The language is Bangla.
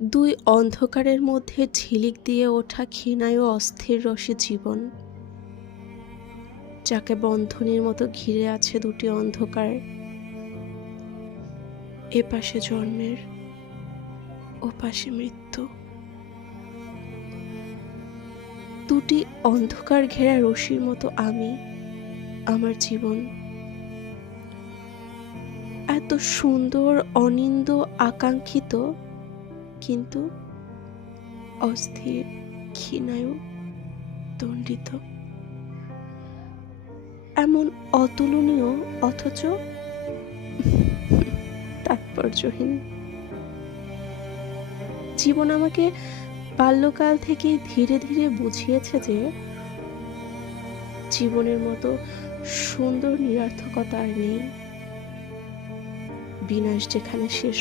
দুই অন্ধকারের মধ্যে ঝিলিক দিয়ে ওঠা ক্ষীণায় ও অস্থির রসে জীবন, যাকে বন্ধনীর মতো ঘিরে আছে দুটি অন্ধকার, এপাশে জন্মের, ওপাশে মৃত্যু। দুটি অন্ধকার ঘেরা রশির মতো আমি, আমার জীবন এত সুন্দর, অনিন্দ, আকাঙ্ক্ষিত, কিন্তু অস্থির, ক্ষীণায়ু, দণ্ডিত, এমন অতুলনীয় অথচ তাৎপর্যহীন। জীবন আমাকে বাল্যকাল থেকে ধীরে ধীরে বুঝিয়েছে যে জীবনের মতো সুন্দর নিরর্থকতা আর নেই। বিনাশ যেখানে শেষ